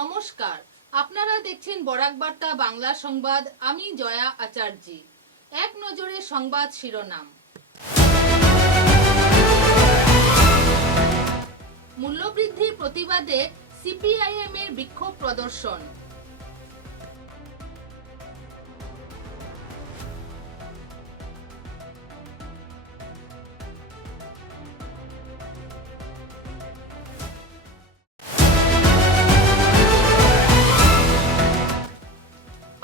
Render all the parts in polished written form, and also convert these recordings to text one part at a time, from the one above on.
নমস্কার, আপনারা দেখছেন বরাক বার্তা বাংলা সংবাদ। আমি জয়া আচার্য। এক নজরে সংবাদ শিরোনাম। মূল্যবৃদ্ধির প্রতিবাদে সিপিআইএম এর বিক্ষোভ প্রদর্শন।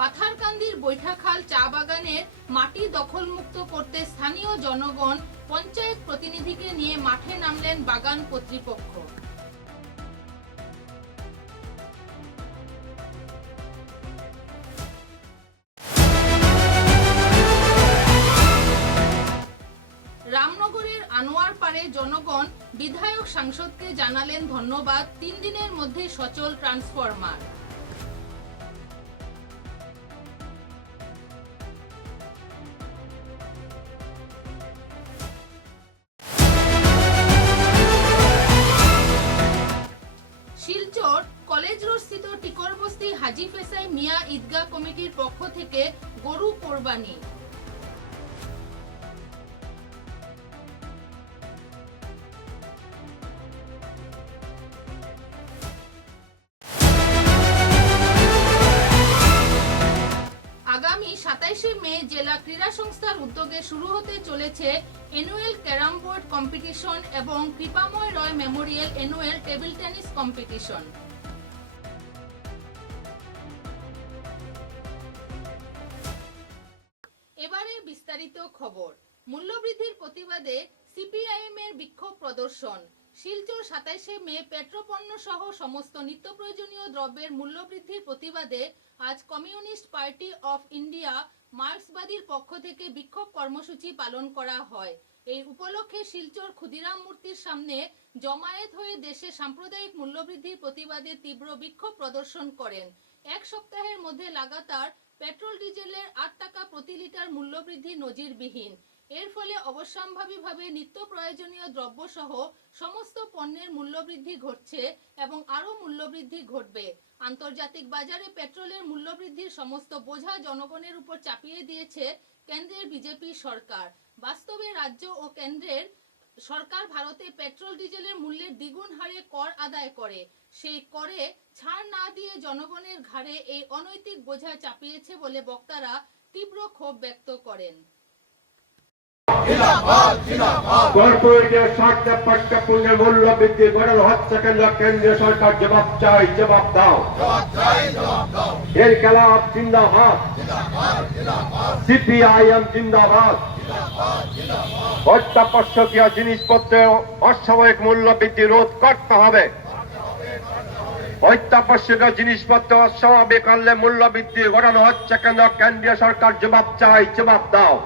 পাথারকান্দির বৈঠাখাল চা বাগানের মাটি দখলমুক্ত করতে স্থানীয় জনগণ পঞ্চায়েত প্রতিনিধিকে নিয়ে মাঠে নামলেন বাগান কর্তৃপক্ষ। রামনগরের আনোয়ারপাড়ে জনগণ বিধায়ক সাংসদকে জানালেন ধন্যবাদ। 3 দিনের মধ্যে সচল ট্রান্সফরমার। শিলচর কলেজ রোড স্থিত টিকরবস্তি হাজি ফেসাই মিয়া ঈদগাহ কমিটির পক্ষ থেকে গরু কোরবানি। আগামী 27শে মে জেলা ক্রীড়া সংস্থার উদ্যোগে শুরু হতে চলেছে অ্যানুয়াল ক্যারাম বোর্ড কম্পিটিশন এবং Kripamoy Roy memorial annual table tennis competition. এবারে বিস্তারিত খবর। মূল্যবৃদ্ধির প্রতিবাদে সিপিআইএম এর বিক্ষোভ প্রদর্শন। শিলচর 27শে মে পেট্রোপণ্য সহ সমস্ত নিত্য প্রয়োজনীয় দ্রব্যের মূল্যবৃদ্ধির প্রতিবাদে আজ কমিউনিস্ট পার্টি অফ ইন্ডিয়া মার্ক্সবাদীর পক্ষ থেকে বিক্ষোভ কর্মসূচি পালন করা হয়। এই উপলক্ষে শিলচর ক্ষুদিরাম মূর্তির সামনে জমায়েত হয়ে দেশে সাম্প্রদায়িক মূল্যবৃদ্ধির প্রতিবাদে তীব্র বিক্ষোভ প্রদর্শন করেন। এক সপ্তাহের মধ্যে লাগাতার পেট্রোল ডিজেলের 8 টাকা প্রতি লিটার মূল্যবৃদ্ধি নজিরবিহীন। এর ফলে অবশ্যম্ভাবীভাবে নিত্য প্রয়োজনীয় দ্রব্য সহ সমস্ত পণ্যের মূল্যবৃদ্ধি ঘটছে এবং আরো মূল্যবৃদ্ধি ঘটবে। আন্তর্জাতিক বাজারে পেট্রোলের মূল্যবৃদ্ধির সমস্ত বোঝা জনগণের উপর চাপিয়ে দিয়েছে কেন্দ্রের বিজেপি সরকার। বাস্তবে রাজ্য ও কেন্দ্রের সরকার ভারতে পেট্রোল ডিজেলের মূল্যের দ্বিগুণ হারে কর আদায় করে। সেই করে ছাড় না দিয়ে জনগণের ঘাড়ে এই অনৈতিক বোঝা চাপিয়েছে বলে বক্তারা তীব্র ক্ষোভ ব্যক্ত করেন। কর্পোরেটের স্বার্থে পেট্রোপণ্যের মূল্য বৃদ্ধি করার হচ্ছে কেন? কেন্দ্রীয় সরকার জবাব চাই, জবাব দাও। এর খেলাফ জিন্দাবাদ, সিপিআইএম জিন্দাবাদ। অত্যাবশ্যকীয় জিনিসপত্রের অস্বাভাবিক মূল্য বৃদ্ধি রোধ করতে হবে। অত্যাবশ্যকীয় জিনিসপত্র অস্বাভাবিক করলে মূল্য বৃদ্ধি ঘটানো হচ্ছে কেন? কেন্দ্রীয় সরকার জবাব চাই, জবাব দাও।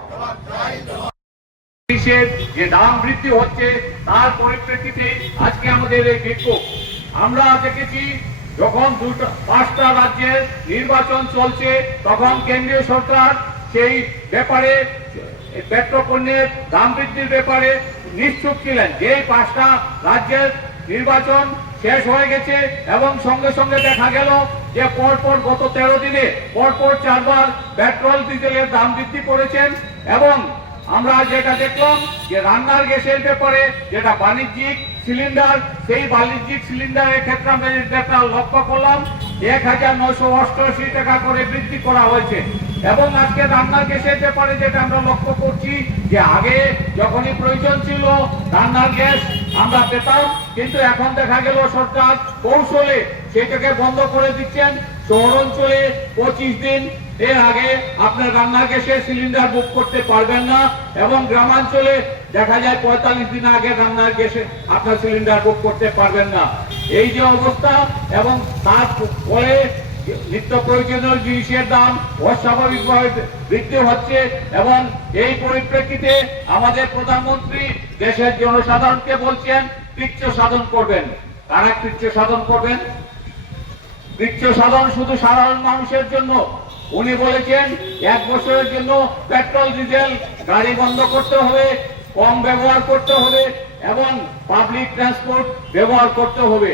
যে দাম বৃদ্ধি হচ্ছে তার পরিপ্রেক্ষিতে আজকে আমাদের এই বিক্ষোভ। আমরা দেখেছি যখন 5টা রাজ্যের নির্বাচন চলছে তখন কেন্দ্রীয় সরকার সেই ব্যাপারে পেট্রোপণ্যের দাম বৃদ্ধির ব্যাপারে নিশ্চুপ ছিলেন। যে 5টা রাজ্যের নির্বাচন শেষ হয়ে গেছে এবং সঙ্গে সঙ্গে দেখা গেল যে পরপর গত 13 দিনে পরপর 4 বার পেট্রোল ডিজেলের দাম বৃদ্ধি করেছেন। এবং আমরা যেটা দেখলাম যে রান্নার গ্যাসের ব্যাপারে যেটা বাণিজ্যিক সিলিন্ডার, সেই বাণিজ্যিক সিলিন্ডারের ক্ষেত্রে আমরা যেটা লক্ষ্য করলাম 1988 টাকা করে বৃদ্ধি করা হয়েছে। এবং আজকে রান্নার গ্যাসের ব্যাপারে যেটা আমরা লক্ষ্য করছি যে আগে যখনই প্রয়োজন ছিল রান্নার গ্যাস আমরা পেতাম, কিন্তু এখন দেখা গেল সরকার কৌশলে সেটাকে বন্ধ করে দিচ্ছেন। শহর অঞ্চলে 25 দিন এর আগে আপনার রান্নার গ্যাসের সিলিন্ডার বুক করতে পারবেন না এবং গ্রামাঞ্চলে দেখা যায় 45 দিন আগে রান্নার গ্যাসে আপনার সিলিন্ডার বুক করতে পারবেন না। এই যে অবস্থা এবং তার ফলে নিত্য প্রয়োজনীয় জিনিসের দাম অস্বাভাবিকভাবে বৃদ্ধি হচ্ছে। এবং এই পরিপ্রেক্ষিতে আমাদের প্রধানমন্ত্রী দেশের জনসাধারণকে বলছেন কৃচ্ছ সাধন করবেন। কারা কৃচ্ছ সাধন করবেন? কৃচ্ছ সাধন শুধু সাধারণ মানুষের জন্য। উনি বলেছেন 1 বছরের জন্য পেট্রোল ডিজেল গাড়ি বন্ধ করতে হবে, কম ব্যবহার করতে হবে এবং পাবলিক ট্রান্সপোর্ট ব্যবহার করতে হবে।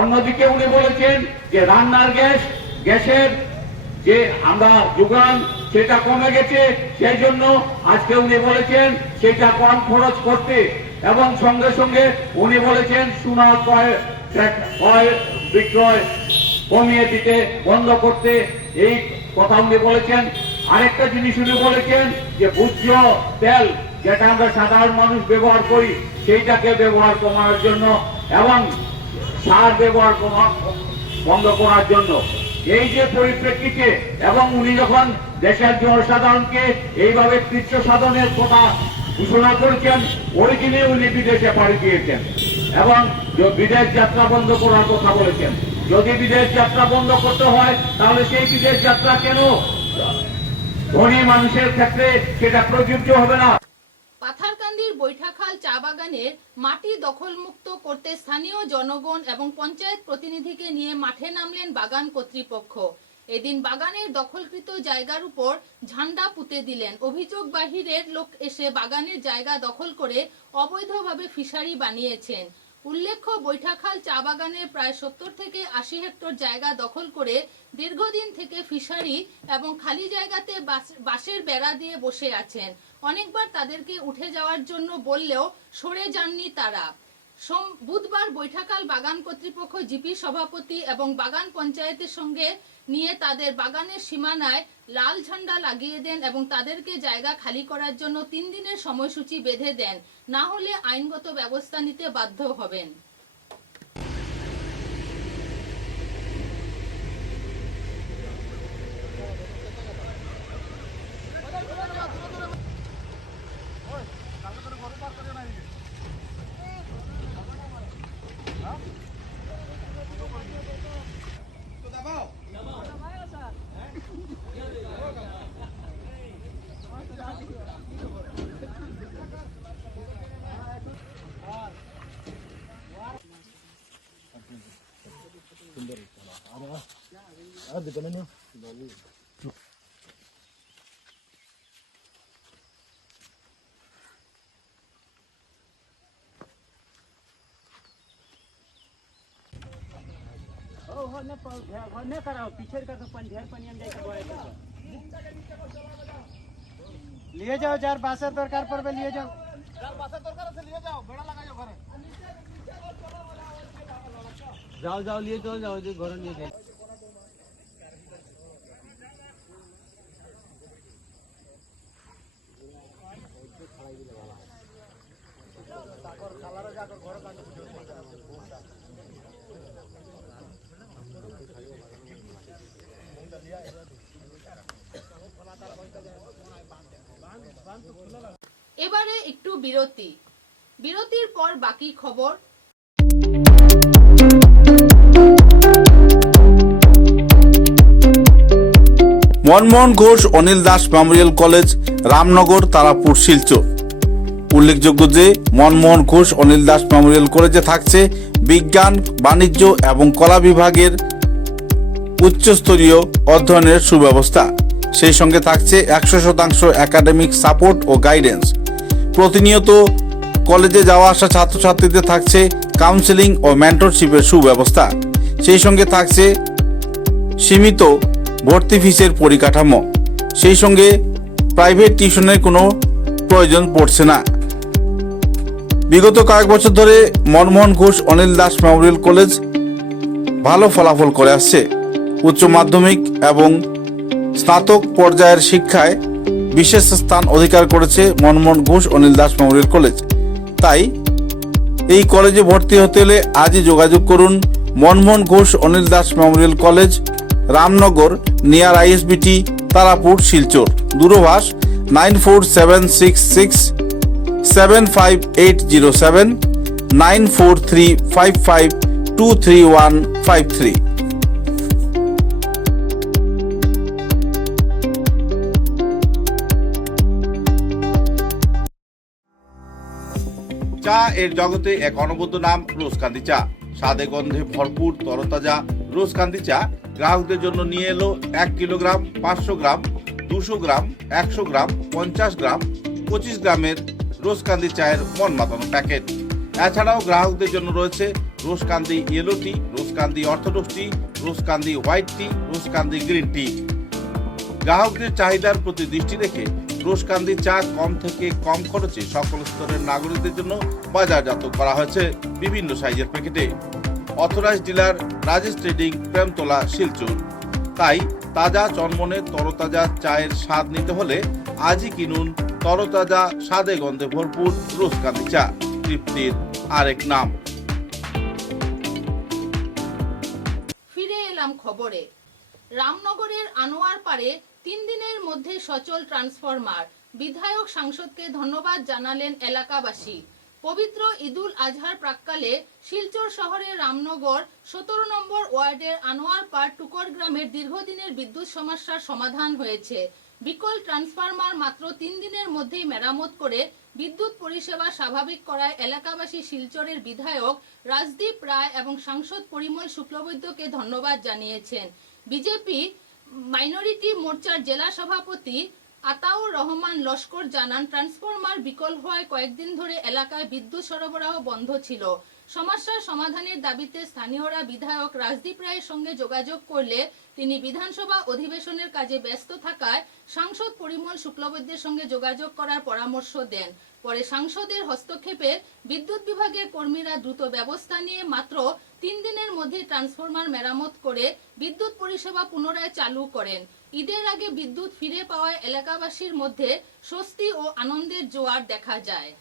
অন্যদিকে উনি বলেছেন যে রান্নার গ্যাসের যে আমরা যোগান সেটা কমে গেছে, সেই জন্য আজকে উনি বলেছেন সেটা কম খরচ করতে, এবং সঙ্গে সঙ্গে উনি বলেছেন সোনা ক্রয় বিক্রয় কমিয়ে দিতে, বন্ধ করতে, এই কথা উনি বলেছেন। আরেকটা জিনিস উনি বলেছেন যে ভোজ্য তেল যেটা আমরা সাধারণ মানুষ ব্যবহার করি সেইটাকে ব্যবহার কমানোর জন্য এবং সার ব্যবহার বন্ধ করার জন্য। এই যে পরিপ্রেক্ষিতে এবং উনি যখন দেশের জনসাধারণকে এইভাবে কৃচ্ছ সাধনের কথা ঘোষণা করেছেন, ওই দিনে উনি বিদেশে পাড়ি দিয়েছেন এবং বিদেশ যাত্রা বন্ধ করার কথা বলেছেন। যদি বিদেশ যাত্রা বন্ধ করতে হয় তাহলে সেই বিদেশ যাত্রা কেন ধনী মানুষের ক্ষেত্রে সেটা প্রযোজ্য হবে না? পাথারকান্দির বৈঠাখাল চা বাগানের মাটি দখলমুক্ত করতে স্থানীয় জনগণ এবং পঞ্চায়েত প্রতিনিধিকে নিয়ে মাঠে নামলেন বাগান কর্তৃপক্ষ। এদিন বাগানের দখলকৃত জায়গার উপর ঝান্ডা পুঁতে দিলেন। অভিযোগ বাহিরের লোক এসে বাগানের জায়গা দখল করে অবৈধভাবে ফিশারি বানিয়েছেন। উল্লেখ্য, বৈঠাখাল চা বাগানের প্রায় 70 থেকে 80 হেক্টর জায়গা দখল করে দীর্ঘদিন থেকে ফিশারি এবং খালি জায়গাতে বাঁশের বেড়া দিয়ে বসে আছেন। অনেকবার তাদেরকে উঠে যাওয়ার জন্য বললেও সরে যাননি তারা। বুধবার বৈঠাখাল বাগান কর্তৃপক্ষ জিপি সভাপতি এবং বাগান পঞ্চায়েতের সঙ্গে নিয়ে তাদের বাগানের সীমানায় লাল ঝান্ডা লাগিয়ে দেন এবং তাদেরকে জায়গা খালি করার জন্য 3 দিনের সময়সূচি বেঁধে দেন, না হলে আইনগত ব্যবস্থা নিতে বাধ্য হবেন। लिए जाओ यार, बासर दरकार पड़বে लिए जाओ। जाओ जाओ लिए चलो जाओ, जो घर लिए जाओ। এবারে একটু বিরতির পর বাকি খবর। Manmohan Ghosh Anil Das memorial college, Ramnagar, Tarapur, Silchar. উল্লেখযোগ্য যে মনমোহন ঘোষ অনিল দাস মেমোরিয়াল কলেজে থাকছে বিজ্ঞান, বাণিজ্য এবং কলা বিভাগের উচ্চস্তরীয় অধ্যয়নের সুব্যবস্থা। সেই সঙ্গে থাকছে 100% একাডেমিক সাপোর্ট ও গাইডেন্স। প্রতিনিয়ত কলেজে যাওয়া আসা ছাত্রছাত্রীদের থাকছে কাউন্সেলিং ও মেন্টরশিপের সুব্যবস্থা। সেই সঙ্গে থাকছে সীমিত ভর্তি ফিসের পরিকাঠামো। সেই সঙ্গে প্রাইভেট টিউশনের কোনো প্রয়োজন পড়ছে না। বিগত কয়েক বছর ধরে মনমোহন ঘোষ অনিল দাস মেমোরিয়াল কলেজ ভালো ফলাফল করে আসছে। উচ্চ মাধ্যমিক এবং স্নাতক পর্যায়ের শিক্ষায় বিশেষ স্থান অধিকার করেছে মনমোহন ঘোষ অনিল দাস মেমোরিয়াল কলেজ। তাই এই কলেজে ভর্তি হতে হলে আজই যোগাযোগ করুন Manmohan Ghosh Anil Das memorial college, Ramnagar, near ISBT, Tarapur, Silchar. দূরভাষ 9476675807 9435523153। চা এর জগতে এক অনবদ্য নাম রোজকান্দি চা। স্বাদে গন্ধে ভরপুর তরতাজা রোজকান্দি চা গ্রাহকদের জন্য নিয়ে এলো 1 কিলোগ্রাম, 500 গ্রাম, 200 গ্রাম, 100 গ্রাম, 50 গ্রাম, 25 গ্রামের রোজকান্দি চায়ের মন মাতানো প্যাকেট। এছাড়াও গ্রাহকদের জন্য রয়েছে রোজকান্দি ইয়েলো টি, রোজকান্দি অর্থোডক্স টি, রোজকান্দি হোয়াইট টি, রোজকান্দি গ্রিন টি। গ্রাহকদের চাহিদার প্রতি দৃষ্টি রেখে রোজকান্দি চা কম থেকে কম খরচে সকল স্তরের নাগরিকদের জন্য বাজারজাত করা হয়েছে বিভিন্ন সাইজের প্যাকেটে। Authorise dealer Rajesh trading, Premtala, Silchar. তাই তাজা চনমনে তরতাজা চায়ের স্বাদ নিতে হলে আজই কিনুন তরতাজা স্বাদে গন্ধে ভরপুর রোজকান্দি চা, তৃপ্তির আরেক নাম। ফিরে এলাম খবরে। রামনগরের আনোয়ার পাড়ে 3 দিনের মধ্যে সচল ট্রান্সফরমার। বিধায়ক সাংসদকে ধন্যবাদ জানালেন এলাকাবাসী। পবিত্র ঈদুল আজহার প্রাক্কালে শিলচর শহরের রামনগর 17 নম্বর ওয়ার্ডের আনোয়ারপাড় টুকর গ্রামের দীর্ঘদিনের বিদ্যুৎ সমস্যার সমাধান হয়েছে। বিকল ট্রান্সফরমার মাত্র 3 দিনের মধ্যেই মেরামত করে বিদ্যুৎ পরিষেবা স্বাভাবিক করায় এলাকাবাসী শিলচরের বিধায়ক রাজদীপ রায় এবং সাংসদ পরিমল শুক্লবৈদ্যকে ধন্যবাদ জানিয়েছেন। বিজেপি মাইনরিটি মোর্চার জেলা সভাপতি আতাউর রহমান লস্কর জানান, ট্রান্সফরমার বিকল হওয়ায় কয়েকদিন ধরে এলাকায় বিদ্যুৎ সরবরাহ বন্ধ ছিল। সমস্যার সমাধানের দাবিতে স্থানীয়রা বিধায়ক রাজদীপ রায়ের সঙ্গে যোগাযোগ করলে তিনি বিধানসভা অধিবেশনের কাজে ব্যস্ত থাকায় সাংসদ পরিমল শুক্লবৈদ্যের সঙ্গে যোগাযোগ করার পরামর্শ দেন। পরে সাংসদের হস্তক্ষেপে বিদ্যুৎ বিভাগের কর্মীরা দ্রুত ব্যবস্থা নিয়ে মাত্র 3 দিনের মধ্যে ট্রান্সফরমার মেরামত করে বিদ্যুৎ পরিষেবা পুনরায় চালু করেন। ঈদের আগে বিদ্যুৎ ফিরে পাওয়ায় এলাকাবাসীর মধ্যে স্বস্তি ও আনন্দের জোয়ার দেখা যায়।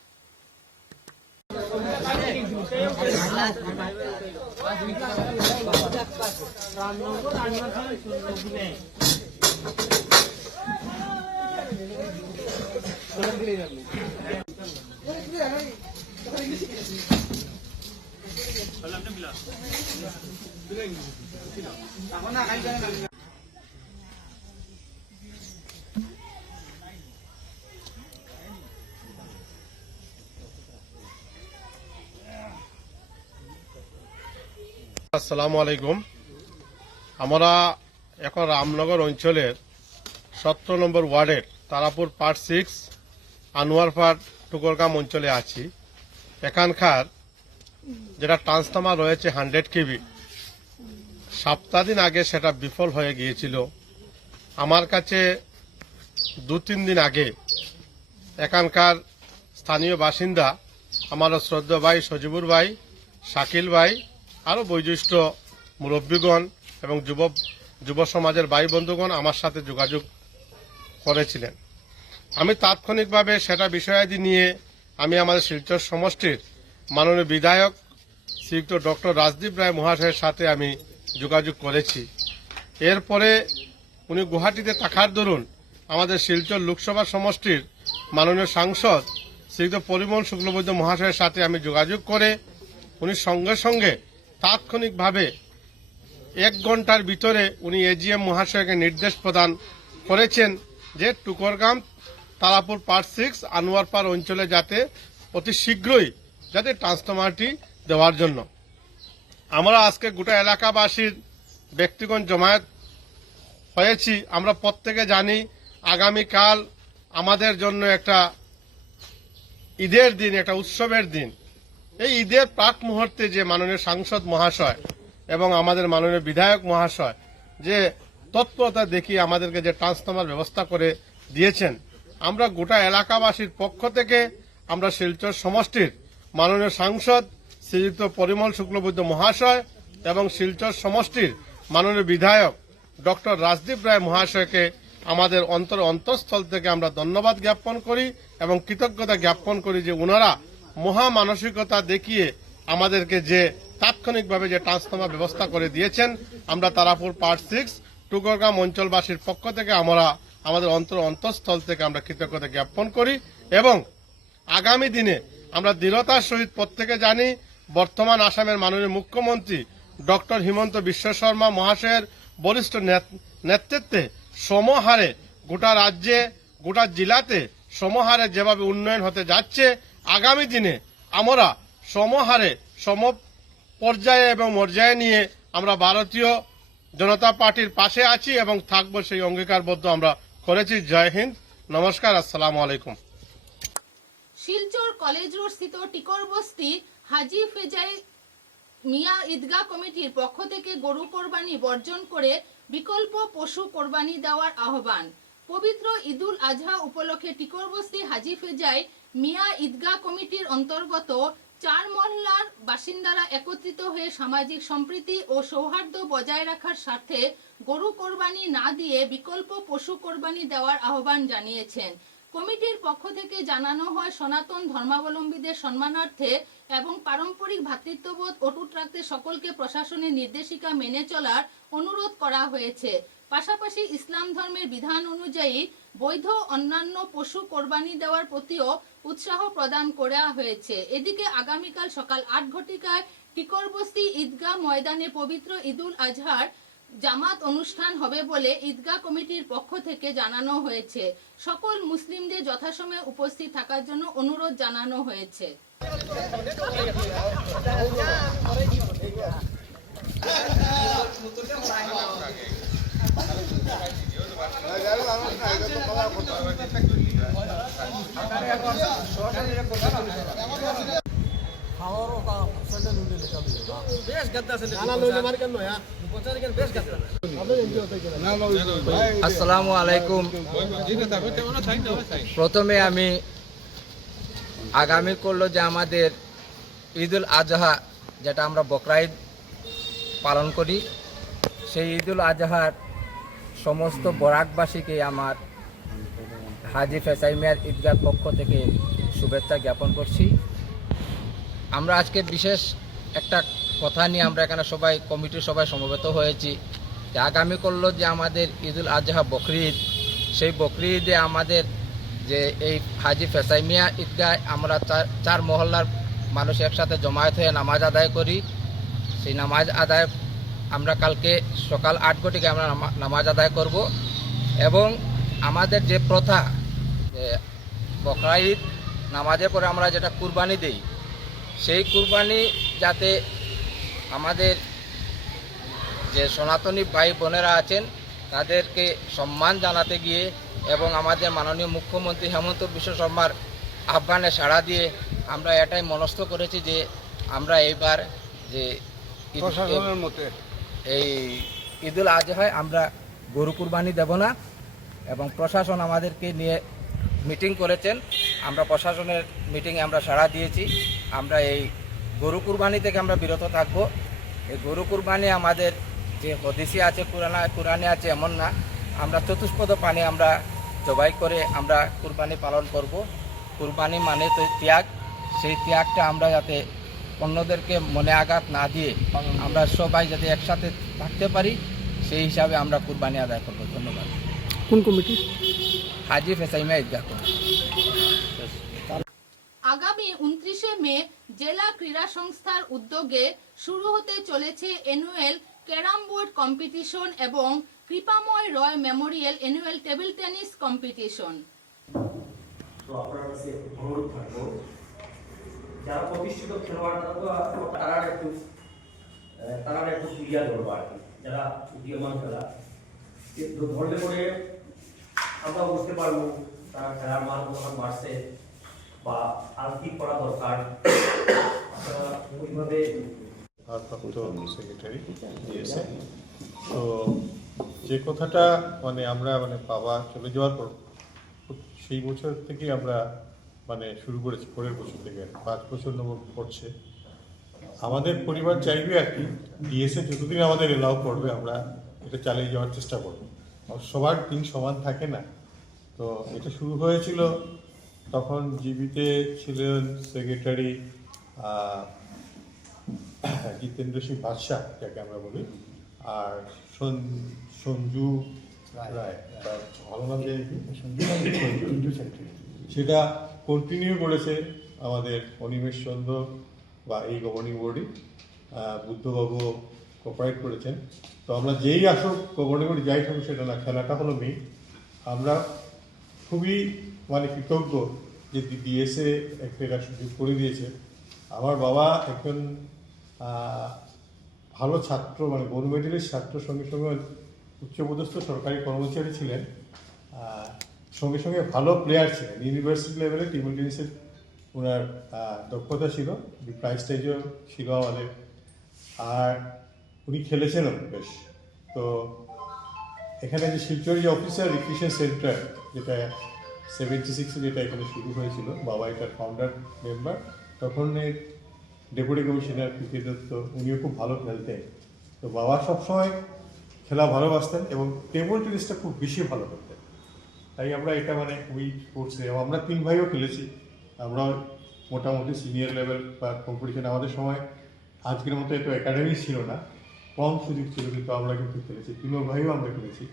আসসালামু আলাইকুম। আমরা এখন রামনগর অঞ্চলের 17 নম্বর ওয়ার্ডের তারাপুর পার্ট 6 আনোয়ারপাড় টুকরগাম অঞ্চলে আছি। এখানকার যেটা ট্রান্সফরমার রয়েছে 100 কেভি, সপ্তাহ দিন আগে সেটা বিফল হয়ে গিয়েছিল। আমার কাছে 2-3 দিন আগে এখানকার স্থানীয় বাসিন্দা আমার শ্রদ্ধা ভাই সজিবুর ভাই, শাকিল ভাই, আরও বয়োজ্যেষ্ঠ মুরব্বীগণ এবং যুব সমাজের ভাই বন্ধুগণ আমার সাথে যোগাযোগ করেছিলেন। আমি তাৎক্ষণিকভাবে সেটা বিষয়াদি নিয়ে আমি আমাদের শিলচর সমষ্টির মাননীয় বিধায়ক শ্রীযুক্ত ডক্টর রাজদীপ রায় মহাশয়ের সাথে আমি যোগাযোগ করেছি। এরপরে উনি গুয়াহাটিতে থাকার দরুন আমাদের শিলচর লোকসভা সমষ্টির মাননীয় সাংসদ শ্রীযুক্ত পরিমল শুক্লবৈদ্য মহাশয়ের সাথে আমি যোগাযোগ করে উনি সঙ্গে সঙ্গে তাৎক্ষণিকভাবে 1 ঘন্টার ভিতরে উনি এজিএম মহাশয়কে নির্দেশ প্রদান করেছেন যে টুকরগাম তারাপুর পার্ট 6 আনোয়ারপাড় অঞ্চলে যাতে অতি শীঘ্রই যাতে ট্রান্সফরমারটি দেওয়ার জন্য। আমরা আজকে গোটা এলাকাবাসীর ব্যক্তিগণ জমায়েত হয়েছি। আমরা প্রত্যেকে জানি আগামীকাল আমাদের জন্য একটা ঈদের দিন, একটা উৎসবের দিন। এই ঈদের প্রাক মুহূর্তে যে মাননীয় সাংসদ মহাশয় এবং আমাদের মাননীয় বিধায়ক মহাশয় যে তৎপরতা দেখিয়ে আমাদেরকে যে ট্রান্সফরমার ব্যবস্থা করে দিয়েছেন, আমরা গোটা এলাকাবাসীর পক্ষ থেকে আমরা শিলচর সমষ্টির মাননীয় সাংসদ শ্রীযুক্ত পরিমল শুক্লবৈদ্য মহাশয় এবং শিলচর সমষ্টির মাননীয় বিধায়ক ডক্টর রাজদীপ রায় মহাশয়কে আমাদের অন্তঃস্থল থেকে আমরা ধন্যবাদ জ্ঞাপন করি এবং কৃতজ্ঞতা জ্ঞাপন করি যে ওনারা মহা মানসিকতা দেখিয়ে আমাদেরকে যে তাৎক্ষণিকভাবে যে ট্রান্সফরমার ব্যবস্থা করে দিয়েছেন। আমরা তারাপুর পার্ট 6 টুকরগাম অঞ্চলবাসীর পক্ষ থেকে আমরা আমাদের অন্তঃস্থল থেকে আমরা কৃতজ্ঞতা জ্ঞাপন করি এবং আগামী দিনে আমরা দৃঢ়তার সহিত প্রত্যেকে জানি বর্তমান আসামের মাননীয় মুখ্যমন্ত্রী ডক্টর হিমন্ত বিশ্ব শর্মা মহাশয়ের বরিষ্ঠ নেতৃত্বে সমহারে গোটা রাজ্যে গোটা জেলাতে সমহারে যেভাবে উন্নয়ন হতে যাচ্ছে, আগামী দিনে আমরা সমহারে সম পর্যায়ে এবং মর্যায়ে নিয়ে আমরা ভারতীয় জনতা পার্টির পাশে আছি এবং থাকবো, সেই অঙ্গীকারবদ্ধ আমরা করেছি। জয় হিন্দ, নমস্কার, আসসালামু আলাইকুম। শিলচর কলেজ রোড স্থিত টিকর বস্তি হাজি মিয়া ঈদগাহ কমিটির পক্ষ থেকে গরু কোরবানি বর্জন করে বিকল্প পশু কোরবানি দেওয়ার আহ্বান। পবিত্র ঈদুল আজহা উপলক্ষে টিকরবস্তি হাজী ফেজাই মিয়া ঈদগাহ কমিটির অন্তর্গত 4 মহল্লার বাসিন্দারা একত্রিত হয়ে সামাজিক সম্প্রীতি ও সৌহার্দ্য বজায় রাখার স্বার্থে গরু কোরবানি না দিয়ে বিকল্প পশু কোরবানি দেওয়ার আহ্বান জানিয়েছেন। কমিটির পক্ষ থেকে জানানো হয়, সনাতন ধর্মাবলম্বীদের সম্মানার্থে এবং পারম্পরিক ভ্রাতৃত্ববোধ অটুট রাখতে সকলকে প্রশাসনের নির্দেশিকা মেনে চলার অনুরোধ করা হয়েছে। পাশাপাশি ইসলাম ধর্মের বিধান অনুযায়ী বৈধ অন্যান্য পশু কোরবানি দেওয়ার প্রতিও উৎসাহ প্রদান করা হয়েছে। এদিকে আগামীকাল সকাল 8 ঘটিকায় টিকরবস্তি ঈদগাহ ময়দানে পবিত্র ঈদুল আজহার জামাত অনুষ্ঠান হবে বলে ঈদগাহ কমিটির পক্ষ থেকে জানানো হয়েছে। সকল মুসলিমদের যথাসময়ে উপস্থিত থাকার জন্য অনুরোধ জানানো হয়েছে। আসসালামু আলাইকুম। প্রথমে আমি আগামী করলো যে আমাদের ঈদুল আজহা, যেটা আমরা বকরা ঈদ পালন করি, সেই ঈদুল আজহার সমস্ত বরাকবাসীকে আমার হাজী ফেসাই মিয়ার ঈদগাহ পক্ষ থেকে শুভেচ্ছা জ্ঞাপন করছি। আমরা আজকে বিশেষ একটা কথা নিয়ে আমরা এখানে সবাই কমিটির সবাই সমবেত হয়েছি যে আগামী করলো যে আমাদের ঈদুল আজহা বকরি ঈদ, সেই বকরি ঈদে আমাদের যে এই হাজী ফেসাই মিয়া ঈদগাহ আমরা 4 মহল্লার মানুষ একসাথে জমায়েত হয়ে নামাজ আদায় করি। সেই নামাজ আদায় আমরা কালকে সকাল 8 ঘটিকে আমরা নামাজ আদায় করব এবং আমাদের যে প্রথা যে বকরা ঈদ নামাজের পরে আমরা যেটা কুরবানি দেই, সেই কুরবানি যাতে আমাদের যে সনাতনী ভাই বোনেরা আছেন তাদেরকে সম্মান জানাতে গিয়ে এবং আমাদের মাননীয় মুখ্যমন্ত্রী হেমন্ত বিশ্ব শর্মার আহ্বানে সাড়া দিয়ে আমরা এটাই মনস্থ করেছি যে আমরা এইবার যে এই ঈদুল আজহায় আমরা গরু কুরবানি দেব না এবং প্রশাসন আমাদেরকে নিয়ে মিটিং করেছেন। আমরা প্রশাসনের মিটিংয়ে আমরা সাড়া দিয়েছি, আমরা এই গরু কুরবানি থেকে আমরা বিরত থাকব। এই গরু কুরবানি আমাদের যে হদিসে আছে, কোরআনে আছে এমন না, আমরা চতুষ্পদ প্রাণী আমরা জবাই করে আমরা কুরবানি পালন করব। কুরবানি মানে তো ত্যাগ, সেই ত্যাগটা আমরা যাতে অন্যদেরকে মনে আঘাত না দিয়ে আমরা সবাই যাতে একসাথে থাকতে পারি, সেই হিসাবে আমরা কুরবানি আদায় করব। ধন্যবাদ। কোন কমিটি? হাজী ফেসাই মিয়া ঈদগাহ কমিটি। আগামী 29শে মে জেলা ক্রীড়া সংস্থার উদ্যোগে শুরু হতে চলেছে অ্যানুয়াল ক্যারাম বোর্ড কম্পিটিশন এবং Kripamoy Roy memorial annual table tennis competition. তো আপনার কাছে অনুরোধ থাকবো, যারা প্রতিষ্ঠিত খেলোয়াড় তারা একটু ক্লিয়ার করবো আর কি, যারা উদীয়মান খেলা ধরলে পরে আমরা বুঝতে পারবো তারা খেলার মান কখন বাড়ছে বা আর কি করা দরকার। আপনারা ওইভাবে ভারপ্রাপ্ত সেক্রেটারি দিয়েছে। তো যে কথাটা মানে আমরা মানে বাবা চলে যাওয়ার পর সেই বছর থেকে আমরা মানে শুরু করেছি, পরের বছর থেকে 5 বছর নম্বর পড়ছে। আমাদের পরিবার চাইবে আর কি ডিএসএ যতদিন আমাদের এলাও করবে আমরা এটা চালিয়ে যাওয়ার চেষ্টা করবো। সবার দিন সমান থাকে না, তো এটা শুরু হয়েছিল তখন জিবিতে ছিলেন সেক্রেটারি জিতেন্দ্র সিং বাদশাহ, যাকে আমরা বলি, আর সঞ্জু রায়, তার ভালো নাম সঞ্জু সেটা কন্টিনিউ করেছে আমাদের অনিমেষ চন্দ্র বা এই গভর্নিং বোর্ডই, বুদ্ধবাবু কোঅপারেট করেছেন। তো আমরা যেই আসুক গভর্নিং বোর্ড যাই থাকুক সেটা না, খেলাটা হলো মেইন। আমরা খুবই মানে কৃতজ্ঞ যে ডিএসএ একটা সুযোগ করে দিয়েছে। আমার বাবা একজন ভালো ছাত্র, মানে গোল্ড মেডেলিস্ট ছাত্র, সঙ্গে সঙ্গে উচ্চপদস্থ সরকারি কর্মচারী ছিলেন, সঙ্গে সঙ্গে ভালো প্লেয়ার ছিলেন। ইউনিভার্সিটি লেভেলে টেবিল টেনিসের ওনার দক্ষতা ছিল, প্রাইজ টাইজও ছিল আমাদের আর উনি খেলেছেনও বেশ। তো এখানে যে শিলচর যে অফিসার রিক্রিয়েশন সেন্টার, যেটা 76-এ যেটা এখানে শুরু হয়েছিল, বাবা এটার ফাউন্ডার মেম্বার, তখন ডেপুটি কমিশনার প্রীতি দত্ত, উনিও খুব ভালো খেলতেন। তো বাবা সবসময় খেলা ভালোবাসতেন এবং টেবল টেনিসটা খুব বেশি ভালো করতেন। তাই আমরা এটা মানে খুবই স্পোর্টসে, এবং আমরা 3 ভাইও খেলেছি। আমরা মোটামুটি সিনিয়র লেভেল বা কম্পিটিশন, আমাদের সময় আজকের মতো এত একাডেমি ছিল না, কম সুযোগ ছিল, কিন্তু আমরা কিন্তু খেলেছি, 3 ভাইও আমরা খেলেছি।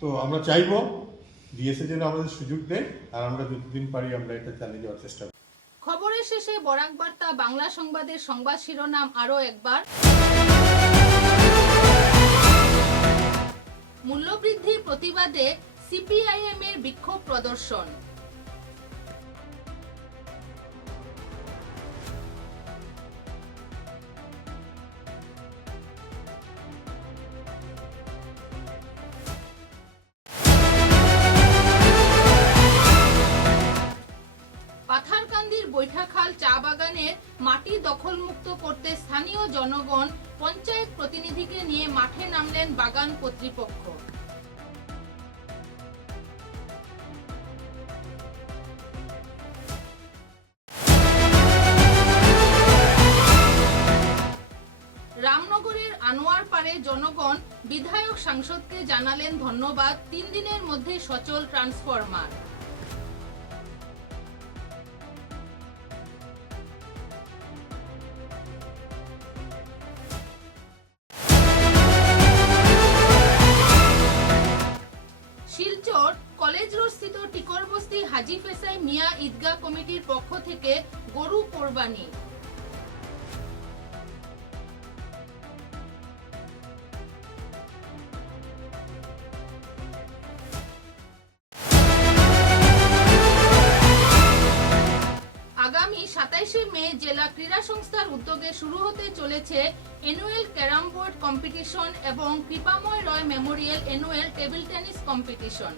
তো আমরা চাইবো ডিএসএ যেন আমাদের সুযোগ দেয়, আর আমরা যতদিন পারি আমরা এটা চালিয়ে যাওয়ার চেষ্টা করি। খবরের শেষে বরাক বার্তা বাংলা সংবাদের সংবাদ শিরোনাম আরও একবার। মূল্যবৃদ্ধির প্রতিবাদে সিপিআইএম এর বিক্ষোভ প্রদর্শন। পাথারকান্দির বৈঠাখাল চা বাগানের মাটি দখলমুক্ত করতে স্থানীয় জনগণ পঞ্চায়েত প্রতিনিধিকে নিয়ে মাঠে নামলেন বাগান কর্তৃপক্ষ। রামনগরের আনোয়ারপাড়ে জনগণ বিধায়ক সাংসদকে জানালেন ধন্যবাদ, 3 দিনের মধ্যে সচল ট্রান্সফরমার। শিলচর কলেজ রোড স্থিত টিকরবস্তি হাজি ফেসাই মিয়া ঈদগাহ কমিটির পক্ষ থেকে গরু কোরবানি। আগামী 27শে মে জেলা ক্রীড়া সংস্থার উদ্যোগে শুরু হতে চলেছে অ্যানুয়াল ক্যারাম বোর্ড কম্পিটিশন এবং Kripamoy Roy memorial annual table tennis competition.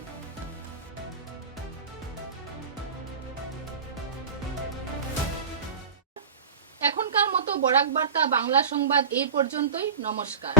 এখনকার মতো বরাক বার্তা বাংলা সংবাদ এই পর্যন্তই। নমস্কার।